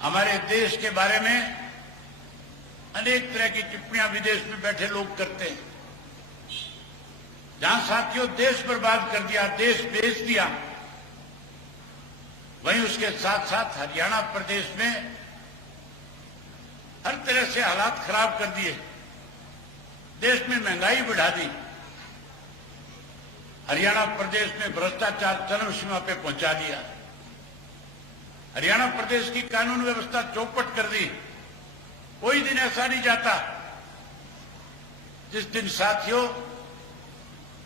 हमारे देश के बारे में अनेक तरह की टिप्पणियां विदेश में बैठे लोग करते हैं। जहां साथियों देश बर्बाद कर दिया, देश बेच दिया, वहीं उसके साथ साथ हरियाणा प्रदेश में हर तरह से हालात खराब कर दिए। देश में महंगाई बढ़ा दी। हरियाणा प्रदेश में भ्रष्टाचार चरम सीमा पे पहुंचा दिया। हरियाणा प्रदेश की कानून व्यवस्था चौपट कर दी। कोई दिन ऐसा नहीं जाता जिस दिन साथियों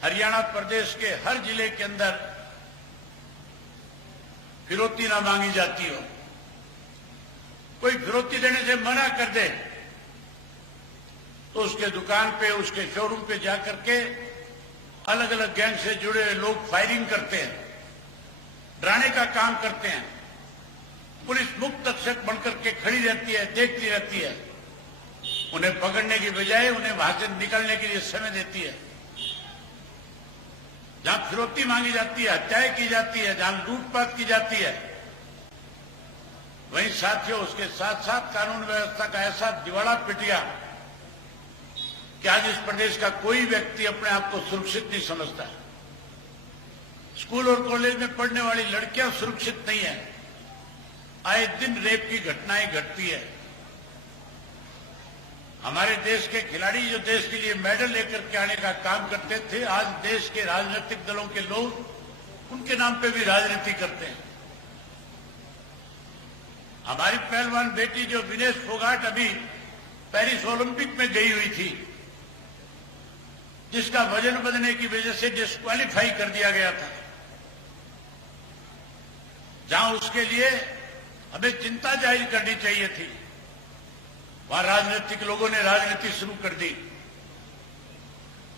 हरियाणा प्रदेश के हर जिले के अंदर फिरौती ना मांगी जाती हो। कोई फिरौती देने से मना कर दे तो उसके दुकान पे, उसके शोरूम पे जाकर के अलग अलग गैंग से जुड़े लोग फायरिंग करते हैं, डराने का काम करते हैं। पुलिस मुक्त तक्षक बनकर के खड़ी रहती है, देखती रहती है। उन्हें पकड़ने की बजाय उन्हें वहां से निकलने के लिए समय देती है। जहां फिरौती मांगी जाती है, हत्याएं की जाती है, जहां लूटपाट की जाती है, वहीं साथियों उसके साथ साथ कानून व्यवस्था का ऐसा दिवाला पिटिया कि आज इस प्रदेश का कोई व्यक्ति अपने आप को सुरक्षित नहीं समझता। स्कूल और कॉलेज में पढ़ने वाली लड़कियां सुरक्षित नहीं है। आए दिन रेप की घटनाएं घटती है। हमारे देश के खिलाड़ी जो देश के लिए मेडल लेकर के आने का काम करते थे, आज देश के राजनीतिक दलों के लोग उनके नाम पे भी राजनीति करते हैं। हमारी पहलवान बेटी जो विनेश फोगाट अभी पेरिस ओलंपिक में गई हुई थी, जिसका वजन बढ़ने की वजह से डिस्क्वालीफाई कर दिया गया था, जहां उसके लिए हमें चिंता जाहिर करनी चाहिए थी, वहां राजनीतिक लोगों ने राजनीति शुरू कर दी।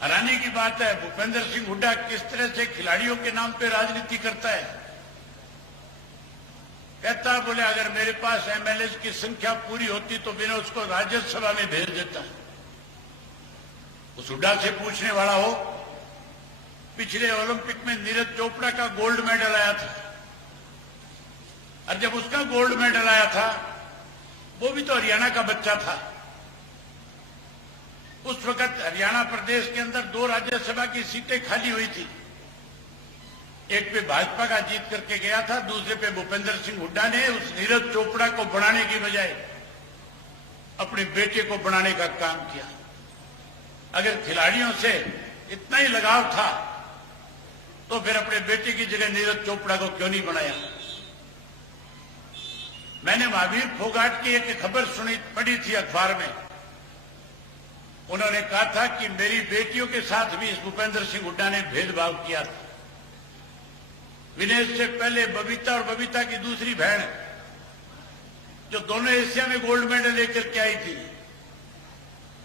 हैरानी की बात है भूपेंद्र सिंह हुड्डा किस तरह से खिलाड़ियों के नाम पे राजनीति करता है। कहता है बोले अगर मेरे पास एमएलए की संख्या पूरी होती तो मैंने उसको राज्यसभा में भेज देता। उस हुड्डा से पूछने वाला हो, पिछले ओलंपिक में नीरज चोपड़ा का गोल्ड मेडल आया था, और जब उसका गोल्ड मेडल आया था वो भी तो हरियाणा का बच्चा था। उस वक्त हरियाणा प्रदेश के अंदर 2 राज्यसभा की सीटें खाली हुई थी। एक पे भाजपा का जीत करके गया था, दूसरे पे भूपेंद्र सिंह हुड्डा ने उस नीरज चोपड़ा को बनाने की बजाय अपने बेटे को बनाने का काम किया। अगर खिलाड़ियों से इतना ही लगाव था तो फिर अपने बेटे की जगह नीरज चोपड़ा को क्यों नहीं बनाया? मैंने महावीर फोगाट की एक खबर पढ़ी थी अखबार में। उन्होंने कहा था कि मेरी बेटियों के साथ भी इस भूपेंद्र सिंह हुड्डा ने भेदभाव किया था। विनेश से पहले बबीता और बबीता की दूसरी बहन, जो दोनों एशिया में गोल्ड मेडल लेकर के आई थी,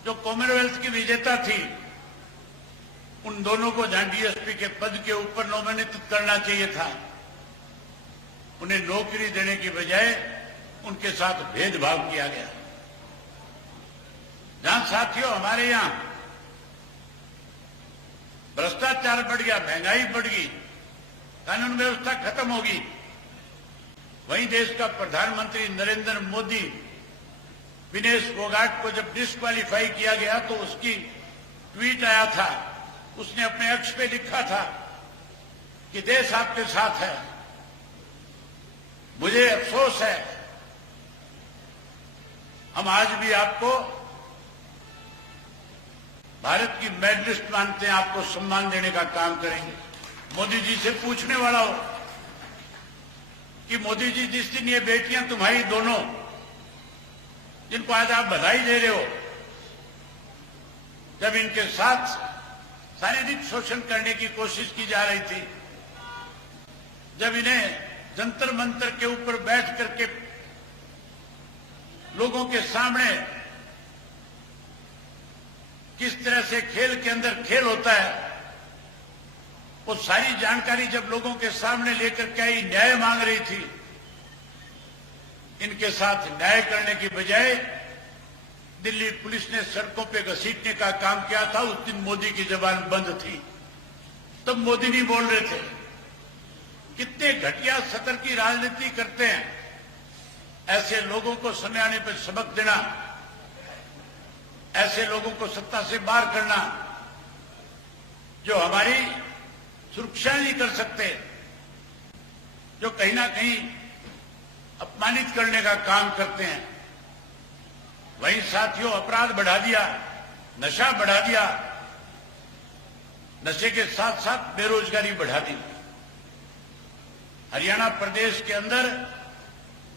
जो कॉमनवेल्थ की विजेता थी, उन दोनों को जहां डीएसपी के पद के ऊपर नोमिनेट करना चाहिए था, उन्हें नौकरी देने की बजाय उनके साथ भेदभाव किया गया। जहां साथियों हमारे यहां भ्रष्टाचार बढ़ गया, महंगाई बढ़ गई, कानून व्यवस्था खत्म होगी, वहीं देश का प्रधानमंत्री नरेंद्र मोदी विनेश फोगाट को जब डिस्क्वालीफाई किया गया तो उसकी ट्वीट आया था। उसने अपने एक्स पे लिखा था कि देश आपके साथ है। मुझे अफसोस है, हम आज भी आपको भारत की मेडलिस्ट मानते हैं, आपको सम्मान देने का काम करेंगे। मोदी जी से पूछने वाला हो कि मोदी जी, जिस दिन ये बेटियां तुम्हारी दोनों, जिनको आज आप बधाई दे रहे हो, जब इनके साथ शारीरिक शोषण करने की कोशिश की जा रही थी, जब इन्हें जंतर मंतर के ऊपर बैठ करके लोगों के सामने किस तरह से खेल के अंदर खेल होता है, वो सारी जानकारी जब लोगों के सामने लेकर के आई, न्याय मांग रही थी, इनके साथ न्याय करने की बजाय दिल्ली पुलिस ने सड़कों पे घसीटने का काम किया था। उस दिन मोदी की जबान बंद थी, तब मोदी नहीं बोल रहे थे। कितने घटिया सतर की राजनीति करते हैं। ऐसे लोगों को समय आने पर सबक देना, ऐसे लोगों को सत्ता से बाहर करना, जो हमारी सुरक्षा नहीं कर सकते, जो कहीं ना कहीं अपमानित करने का काम करते हैं। वहीं साथियों अपराध बढ़ा दिया, नशा बढ़ा दिया, नशे के साथ साथ बेरोजगारी बढ़ा दी। हरियाणा प्रदेश के अंदर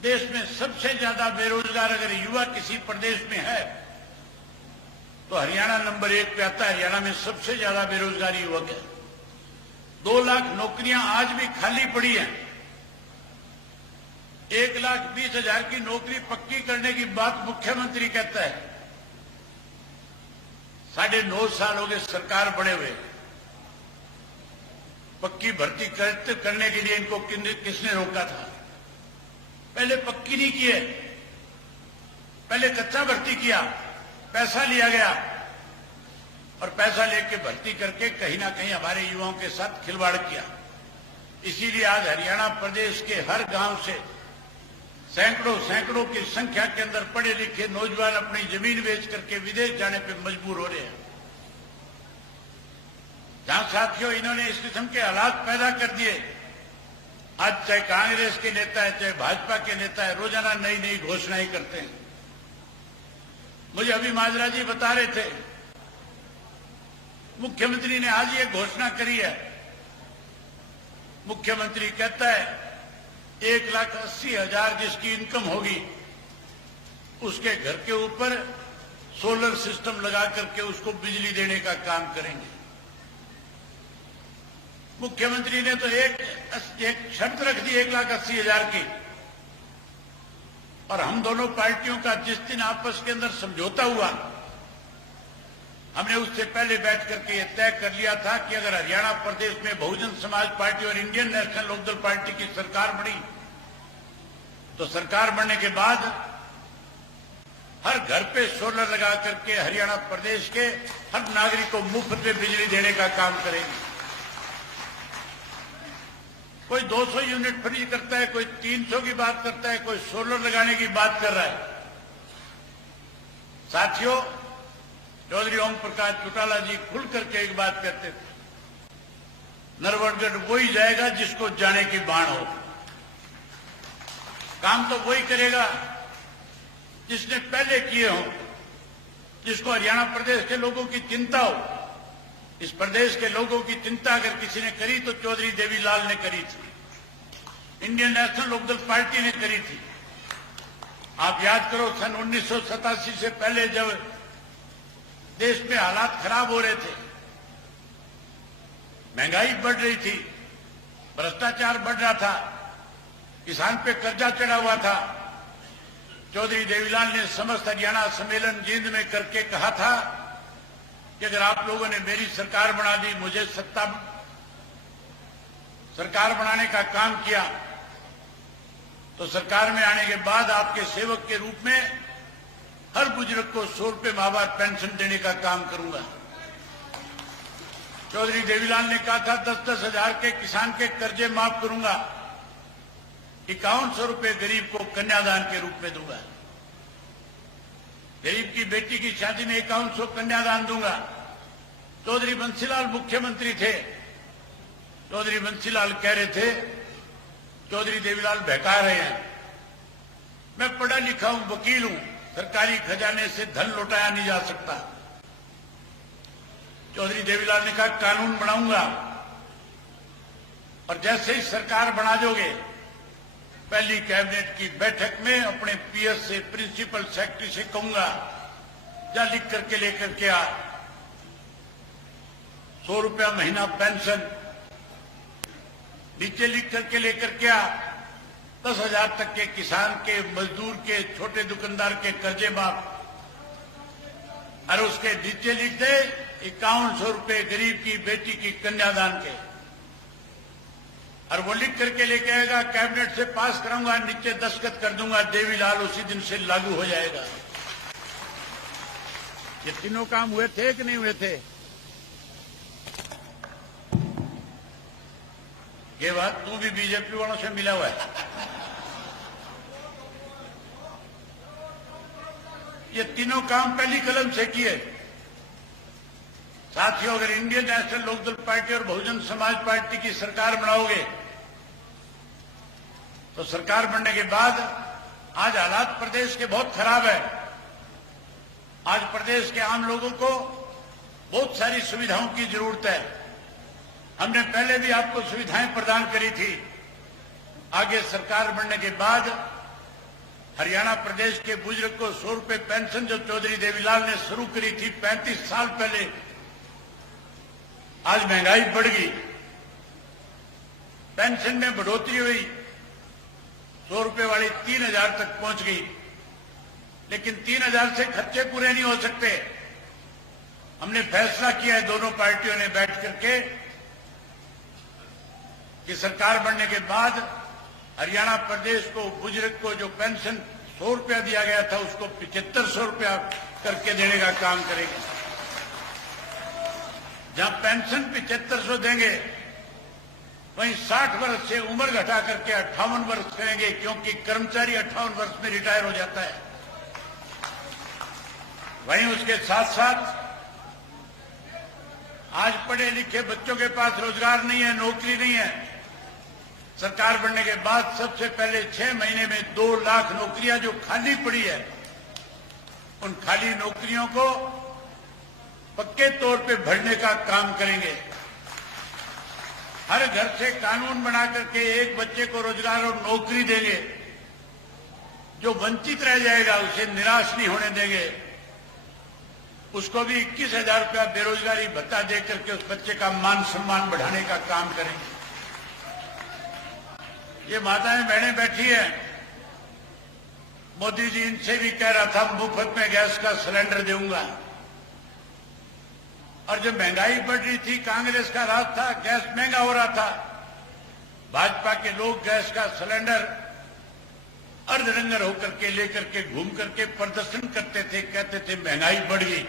देश में सबसे ज्यादा बेरोजगार अगर युवा किसी प्रदेश में है तो हरियाणा नंबर 1 पे आता है। हरियाणा में सबसे ज्यादा बेरोजगारी युवक है। 2 लाख नौकरियां आज भी खाली पड़ी हैं। 1,20,000 की नौकरी पक्की करने की बात मुख्यमंत्री कहता है। 9.5 साल हो गए सरकार बड़े हुए, पक्की भर्ती करने के लिए इनको किसने रोका था? पहले पक्की नहीं किए, पहले कच्चा भर्ती किया, पैसा लिया गया और पैसा लेके भर्ती करके कहीं ना कहीं हमारे युवाओं के साथ खिलवाड़ किया। इसीलिए आज हरियाणा प्रदेश के हर गांव से सैकड़ों की संख्या के अंदर पढ़े लिखे नौजवान अपनी जमीन बेच करके विदेश जाने पे मजबूर हो रहे हैं। जहां साथियों इन्होंने इस किस्म के हालात पैदा कर दिए, आज चाहे कांग्रेस के नेता है चाहे भाजपा के नेता है, रोजाना नई नई घोषणाएं करते हैं। मुझे अभी माजरा जी बता रहे थे, मुख्यमंत्री ने आज ये घोषणा करी है। मुख्यमंत्री कहता है 1,80,000 जिसकी इनकम होगी उसके घर के ऊपर सोलर सिस्टम लगा करके उसको बिजली देने का काम करेंगे। मुख्यमंत्री ने तो एक शर्त रख दी 1,80,000 की, और हम दोनों पार्टियों का जिस दिन आपस के अंदर समझौता हुआ, हमने उससे पहले बैठ करके यह तय कर लिया था कि अगर हरियाणा प्रदेश में बहुजन समाज पार्टी और इंडियन नेशनल लोकदल पार्टी की सरकार बनी तो सरकार बनने के बाद हर घर पे सोलर लगा करके हरियाणा प्रदेश के हर नागरिक को मुफ्त में बिजली देने का काम करेंगे। कोई 200 यूनिट फ्री करता है, कोई 300 की बात करता है, कोई सोलर लगाने की बात कर रहा है। साथियों, चौधरी ओम प्रकाश चौटाला जी खुल करके एक बात कहते थे, नरवरगढ़ वही जाएगा जिसको जाने की बाण हो। काम तो वही करेगा जिसने पहले किए हो, जिसको हरियाणा प्रदेश के लोगों की चिंता हो। इस प्रदेश के लोगों की चिंता अगर किसी ने करी तो चौधरी देवीलाल ने करी थी, इंडियन नेशनल लोकदल पार्टी ने करी थी। आप याद करो, सन 1987 से पहले जब देश में हालात खराब हो रहे थे, महंगाई बढ़ रही थी, भ्रष्टाचार बढ़ रहा था, किसान पे कर्जा चढ़ा हुआ था, चौधरी देवीलाल ने समस्त हरियाणा सम्मेलन जींद में करके कहा था कि अगर आप लोगों ने मेरी सरकार बना दी, मुझे सरकार बनाने का काम किया, तो सरकार में आने के बाद आपके सेवक के रूप में हर बुजुर्ग को 100 रुपये माहवार पेंशन देने का काम करूंगा। चौधरी देवीलाल ने कहा था 10-10 हजार के किसान के कर्जे माफ करूंगा, 5100 रुपये गरीब को कन्यादान के रूप में दूंगा, गरीब की बेटी की शादी में 5100 कन्यादान दूंगा। चौधरी बंसीलाल मुख्यमंत्री थे, चौधरी बंसीलाल कह रहे थे चौधरी देवीलाल बहका रहे हैं, मैं पढ़ा लिखा हूं, वकील हूं, सरकारी खजाने से धन लौटाया नहीं जा सकता। चौधरी देवीलाल ने कहा कानून बनाऊंगा, और जैसे ही सरकार बना दोगे, पहली कैबिनेट की बैठक में अपने पीएस से, प्रिंसिपल सेक्रेटरी से कहूंगा, जा लिख करके लेकर के आ, 100 रुपया महीना पेंशन, नीचे लिख करके लेकर के आ, 10,000 तक के किसान के, मजदूर के, छोटे दुकानदार के कर्जे माफ, और उसके नीचे लिख दे 5100 रुपये गरीब की बेटी की कन्यादान के, और वो लिख करके लेके आएगा, कैबिनेट से पास कराऊंगा, नीचे दस्तखत कर दूंगा, देवीलाल उसी दिन से लागू हो जाएगा। ये तीनों काम हुए थे कि नहीं हुए थे? ये बात तू भी बीजेपी वालों से मिला हुआ है। ये तीनों काम पहली कलम से किए। साथियों, अगर इंडियन नेशनल लोकदल पार्टी और बहुजन समाज पार्टी की सरकार बनाओगे, तो सरकार बनने के बाद आज हालात प्रदेश के बहुत खराब है। आज प्रदेश के आम लोगों को बहुत सारी सुविधाओं की जरूरत है। हमने पहले भी आपको सुविधाएं प्रदान करी थी। आगे सरकार बनने के बाद हरियाणा प्रदेश के बुजुर्ग को 100 रुपये पेंशन जो चौधरी देवीलाल ने शुरू करी थी 35 साल पहले, आज महंगाई बढ़ गई, पेंशन में बढ़ोतरी हुई, 100 रुपये वाली 3,000 तक पहुंच गई। लेकिन 3,000 से खर्चे पूरे नहीं हो सकते। हमने फैसला किया है दोनों पार्टियों ने बैठ करके कि सरकार बनने के बाद हरियाणा प्रदेश को, बुजुर्ग को जो पेंशन 100 रुपया दिया गया था, उसको 7500 रुपया करके देने का काम करेंगे। जहां पेंशन 7500 देंगे, वहीं 60 वर्ष से उम्र घटा करके 58 वर्ष करेंगे, क्योंकि कर्मचारी 58 वर्ष में रिटायर हो जाता है। वहीं उसके साथ साथ आज पढ़े लिखे बच्चों के पास रोजगार नहीं है, नौकरी नहीं है। सरकार बनने के बाद सबसे पहले 6 महीने में 2 लाख नौकरियां जो खाली पड़ी है, उन खाली नौकरियों को पक्के तौर पे भरने का काम करेंगे। हर घर से कानून बना करके एक बच्चे को रोजगार और नौकरी देंगे। जो वंचित रह जाएगा उसे निराश नहीं होने देंगे। उसको भी 21,000 रुपया बेरोजगारी भत्ता देकर के उस बच्चे का मान सम्मान बढ़ाने का काम करेंगे। ये माताएं बहनें बैठी हैं, मोदी जी इनसे भी कह रहा था मुफ्त में गैस का सिलेंडर दूंगा। और जब महंगाई बढ़ रही थी, कांग्रेस का राज था, गैस महंगा हो रहा था, भाजपा के लोग गैस का सिलेंडर अर्धरंगर होकर के लेकर के घूम करके प्रदर्शन करते थे, कहते थे महंगाई बढ़ गई,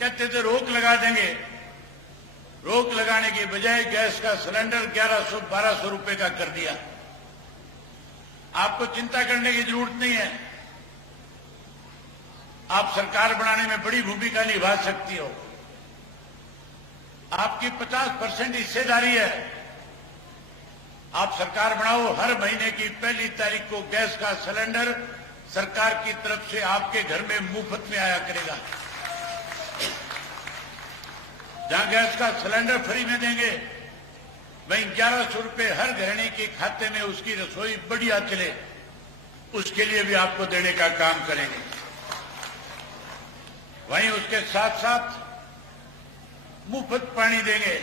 कहते थे रोक लगा देंगे। रोक लगाने के बजाय गैस का सिलेंडर 1100-1200 रुपए का कर दिया। आपको चिंता करने की जरूरत नहीं है। आप सरकार बनाने में बड़ी भूमिका निभा सकती हो। आपकी 50% हिस्सेदारी है। आप सरकार बनाओ, हर महीने की पहली तारीख को गैस का सिलेंडर सरकार की तरफ से आपके घर में मुफ्त में आया करेगा। जहां गैस का सिलेंडर फ्री में देंगे, वहीं 1100 रुपये हर गृहिणी के खाते में उसकी रसोई बढ़िया चले, उसके लिए भी आपको देने का काम करेंगे। वहीं उसके साथ साथ मुफ्त पानी देंगे।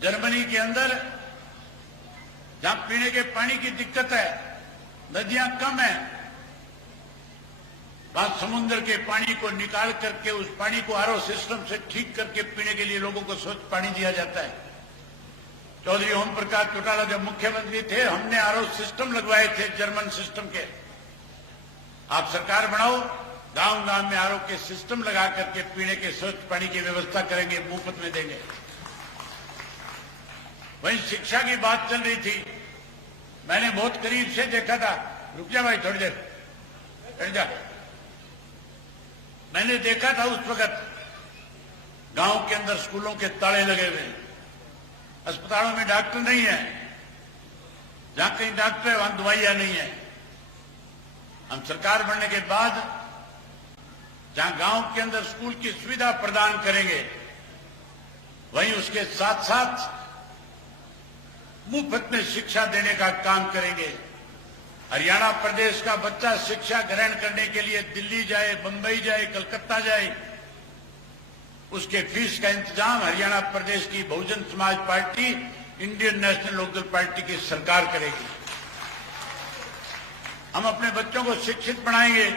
जर्मनी के अंदर जहां पीने के पानी की दिक्कत है, नदियां कम है, वहां समुद्र के पानी को निकाल करके उस पानी को आरओ सिस्टम से ठीक करके पीने के लिए लोगों को स्वच्छ पानी दिया जाता है। चौधरी ओम प्रकाश चौटाला जब मुख्यमंत्री थे, हमने आरओ सिस्टम लगवाए थे जर्मन सिस्टम के। आप सरकार बनाओ, गांव गांव में आरओ के सिस्टम लगा करके पीने के स्वच्छ पानी की व्यवस्था करेंगे, मुफ्त में देंगे। वहीं शिक्षा की बात चल रही थी, मैंने बहुत करीब से देखा था। रुक जा भाई, थोड़ी देर बैठ जा। मैंने देखा था उस वक्त गांव के अंदर स्कूलों के ताले लगे हुए, अस्पतालों में डॉक्टर नहीं है, जहां कहीं डॉक्टर है वहां दवाइयां नहीं है। हम सरकार बनने के बाद जहां गांव के अंदर स्कूल की सुविधा प्रदान करेंगे, वहीं उसके साथ साथ मुफ्त में शिक्षा देने का काम करेंगे। हरियाणा प्रदेश का बच्चा शिक्षा ग्रहण करने के लिए दिल्ली जाए, बंबई जाए, कलकत्ता जाए, उसके फीस का इंतजाम हरियाणा प्रदेश की Bahujan Samaj Party, Indian National Lok Dal party की सरकार करेगी। हम अपने बच्चों को शिक्षित बनाएंगे।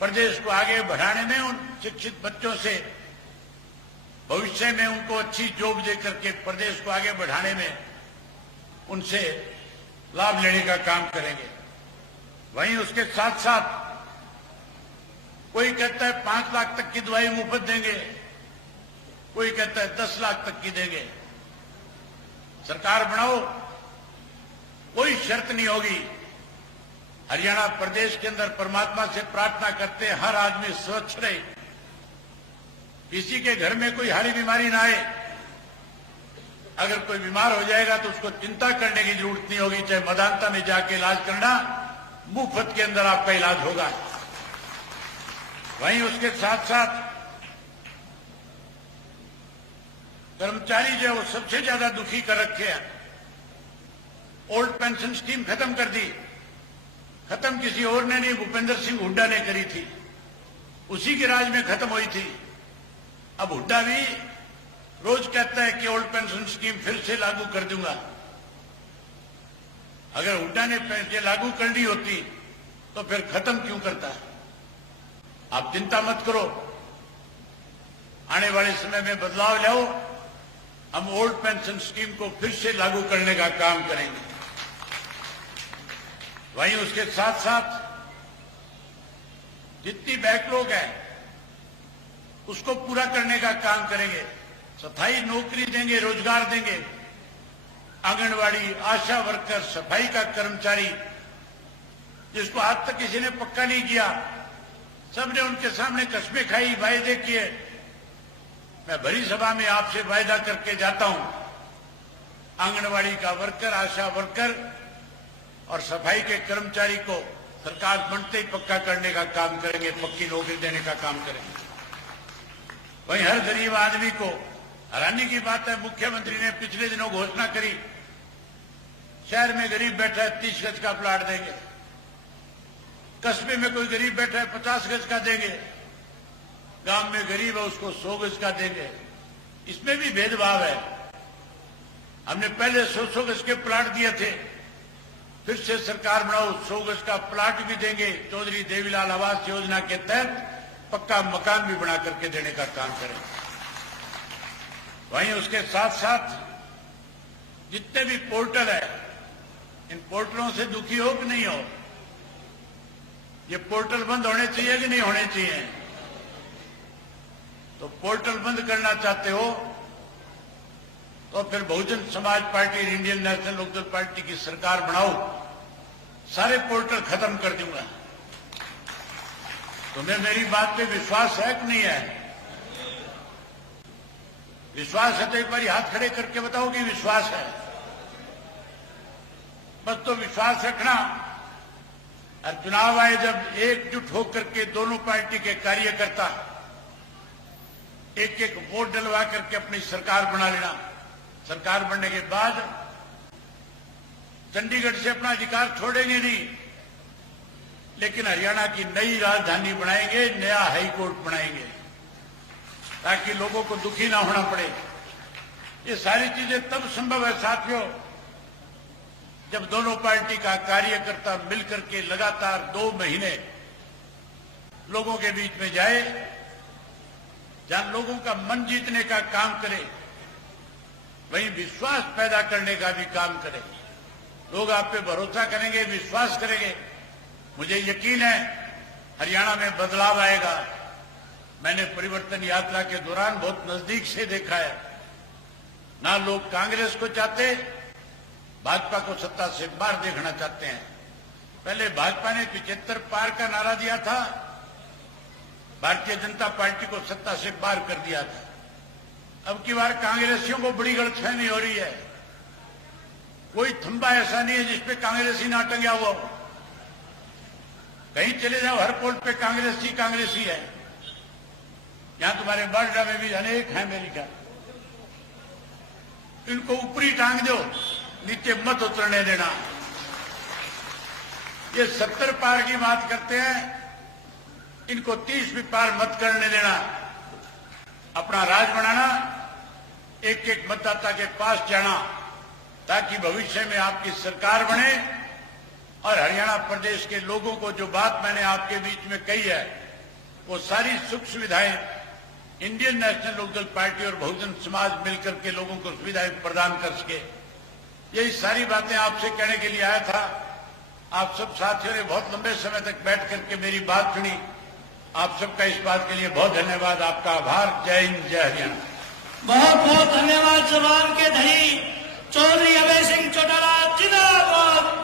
प्रदेश को आगे बढ़ाने में उन शिक्षित बच्चों से भविष्य में उनको अच्छी जॉब देकर के प्रदेश को आगे बढ़ाने में उनसे लाभ लेने का काम करेंगे। वहीं उसके साथ साथ कोई कहता है 5 लाख तक की दवाई मुफ्त देंगे, कोई कहता है 10 लाख तक की देंगे। सरकार बनाओ, कोई शर्त नहीं होगी। हरियाणा प्रदेश के अंदर परमात्मा से प्रार्थना करते हैं हर आदमी स्वच्छ रहे, किसी के घर में कोई हारी बीमारी ना आए। अगर कोई बीमार हो जाएगा तो उसको चिंता करने की जरूरत नहीं होगी, चाहे मदानता में जाके इलाज करना, मुफ्त के अंदर आपका इलाज होगा। वहीं उसके साथ साथ कर्मचारी जो है वो सबसे ज्यादा दुखी कर रखे हैं। ओल्ड पेंशन स्कीम खत्म कर दी, खत्म किसी और ने नहीं, भूपेंद्र सिंह हुड्डा ने करी थी, उसी के राज में खत्म हुई थी। अब हुड्डा भी रोज कहता है कि ओल्ड पेंशन स्कीम फिर से लागू कर दूंगा। अगर हुड्डा ने ये लागू करनी होती तो फिर खत्म क्यों करता? आप चिंता मत करो, आने वाले समय में बदलाव लाओ, हम ओल्ड पेंशन स्कीम को फिर से लागू करने का काम करेंगे। वहीं उसके साथ साथ जितनी बैकलॉग है उसको पूरा करने का काम करेंगे। सफाई नौकरी देंगे, रोजगार देंगे। आंगनवाड़ी, आशा वर्कर, सफाई का कर्मचारी, जिसको आज तक किसी ने पक्का नहीं किया, सबने उनके सामने कस्में खाई, वायदे किए। मैं भरी सभा में आपसे वायदा करके जाता हूं, आंगनवाड़ी का वर्कर, आशा वर्कर और सफाई के कर्मचारी को सरकार बनते ही पक्का करने का काम करेंगे, पक्की नौकरी देने का काम करेंगे। वहीं हर गरीब आदमी को, हैरानी की बात है, मुख्यमंत्री ने पिछले दिनों घोषणा करी, शहर में गरीब बैठा है 30 गज का प्लाट देंगे, कस्बे में कोई गरीब बैठा है 50 गज का देंगे, गांव में गरीब है उसको 100 गज का देंगे। इसमें भी भेदभाव है। हमने पहले 100 गज के प्लाट दिए थे, फिर से सरकार बनाओ 100 गज का प्लाट भी देंगे। चौधरी देवीलाल आवास योजना के तहत पक्का मकान भी बना करके देने का काम करेंगे। वहीं उसके साथ साथ जितने भी पोर्टल है, इन पोर्टलों से दुखी हो कि नहीं हो? ये पोर्टल बंद होने चाहिए कि नहीं होने चाहिए? तो पोर्टल बंद करना चाहते हो तो फिर Bahujan Samaj Party, Indian National Lok Dal party की सरकार बनाओ, सारे पोर्टल खत्म कर दूंगा। तुम्हें मेरी बात पे विश्वास है कि नहीं है? विश्वास है तो एक बार हाथ खड़े करके बताओ कि विश्वास है। बस तो विश्वास रखना। और चुनाव आए जब एकजुट होकर के दोनों पार्टी के कार्यकर्ता एक एक वोट डलवा करके अपनी सरकार बना लेना। सरकार बनने के बाद चंडीगढ़ से अपना अधिकार छोड़ेंगे नहीं, लेकिन हरियाणा की नई राजधानी बनाएंगे, नया हाई कोर्ट बनाएंगे, ताकि लोगों को दुखी ना होना पड़े। ये सारी चीजें तब संभव है साथियों, जब दोनों पार्टी का कार्यकर्ता मिलकर के लगातार 2 महीने लोगों के बीच में जाए, जहां लोगों का मन जीतने का काम करे, वहीं विश्वास पैदा करने का भी काम करे। लोग आप पे भरोसा करेंगे, विश्वास करेंगे। मुझे यकीन है हरियाणा में बदलाव आएगा। मैंने परिवर्तन यात्रा के दौरान बहुत नजदीक से देखा है, ना लोग कांग्रेस को चाहते, भाजपा को सत्ता से बाहर देखना चाहते हैं। पहले भाजपा ने 75 पार का नारा दिया था, भारतीय जनता पार्टी को सत्ता से बाहर कर दिया था। अब की बार कांग्रेसियों को बड़ी गलतफहमी हो रही है। कोई थंबा ऐसा नहीं है जिसपे कांग्रेसी ना टंगा हुआ हो। कहीं चले जाओ, हर पोल पे कांग्रेसी है। यहां तुम्हारे बारडा में भी अनेक हैं मेरी ख्याल। इनको ऊपरी टांग दो, नीचे मत उतरने देना। ये 70 पार की बात करते हैं, इनको 30 भी पार मत करने देना। अपना राज बनाना, एक एक मतदाता के पास जाना, ताकि भविष्य में आपकी सरकार बने और हरियाणा प्रदेश के लोगों को जो बात मैंने आपके बीच में कही है, वो सारी सुख सुविधाएं इंडियन नेशनल लोकदल पार्टी और बहुजन समाज मिलकर के लोगों को सुविधाएं प्रदान कर सके। यही सारी बातें आपसे कहने के लिए आया था। आप सब साथियों ने बहुत लंबे समय तक बैठ करके मेरी बात सुनी। आप सबका इस बात के लिए बहुत धन्यवाद, आपका आभार। जय हिंद, जय हरियाणा। बहुत बहुत धन्यवाद। जवान के धनी चौधरी अभय सिंह चौटाला जिंदाबाद।